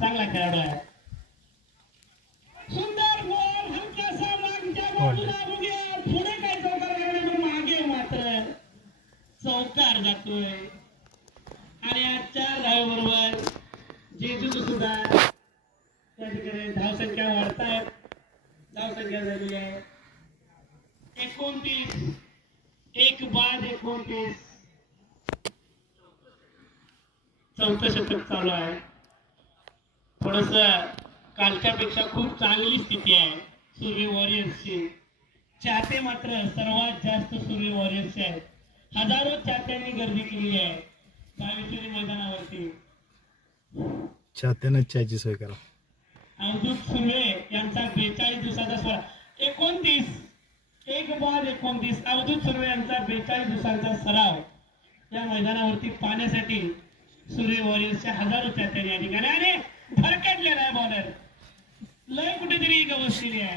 चांगला खेळाडू आहे. सुंदर बॉल हलकासा मागच्या बाजूला बघूया पुढे काय चौकार करण्याचं मागे मात्र चौकार जातोय आणि आजच्या धावेबरोबर जेजू सुद्धा त्या ठिकाणी धावसंख्या वाढतायत. धावसंख्या झाली आहे 29. 1 बाद 29. चौथं शतक चालू आहे. थोडस कालच्यापेक्षा खूप चांगली स्थिती आहे सुर्वे वॉरियर्सची. चाहते मात्र सर्वात जास्त सुर्वे वॉरियर्सचे आहेत. हजारो चाहत्यांनी गर्दी केली आहे सावित्री मैदानावरती. चाहत्यानं चहाची सोय करा. अवधूत सुर्वे यांचा 42 दिवसाचा सोहळा. 29. 1 बाद 29. अवधूत सुर्वे यांचा 42 दिवसांचा सराव या मैदानावरती पाहण्यासाठी सुर्वे वॉरियर्सच्या हजारो चाहत्यांनी या ठिकाणी आणि भरकटलेला आहे बॉलर. लय कुठेतरी गवसलेली आहे.